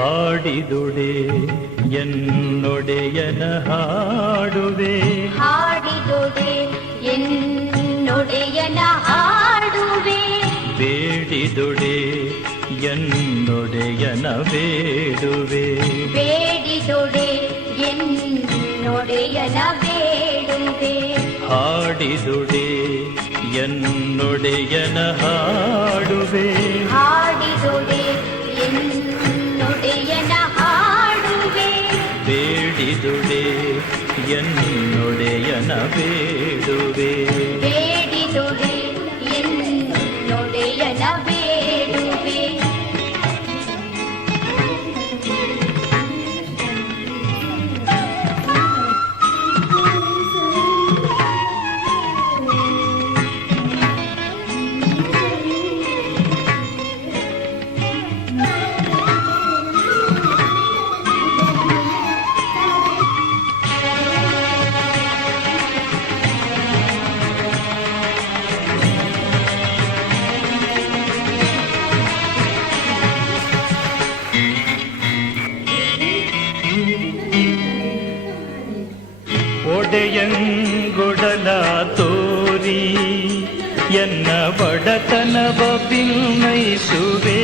ಹಾಡಿದುಡೆ ಎನ್ನೊಡೆಯನ ಹಾಡುವೆ, ಹಾಡಿದುಡೆ ಎನ್ನೊಡೆಯನ ಹಾಡುವೆ, ಬೇಡಿದುಡೆ ಎನ್ನೊಡೆಯನ ಬೇಡುವೆ, ಬೇಡಿದುಡೆ ಎನ್ನೊಡೆಯನ ಬೇಡುವೆ, ಹಾಡಿದುಡೆ ಎನ್ನೊಡೆಯನ ಹಾಡುವೆ, ಹಾಡಿದುಡೆ ಎನ್ನೊಡೆಯನ ಹಾಡುವೆ, ಬೇಡಿದುಡೆ ಎನ್ನೊಡೆಯನ ಬೇಡುವೆ, ಬೇಡಿದುಡೆ ಎನ್ನೊಡೆಯನ ಬೇಡುವೆ. ಒಡೆಯಂಗೊಡಲ ತೋರಿ ಎನ್ನ ಬಡತನವ ಭಿನ್ನೈಸುವೆ,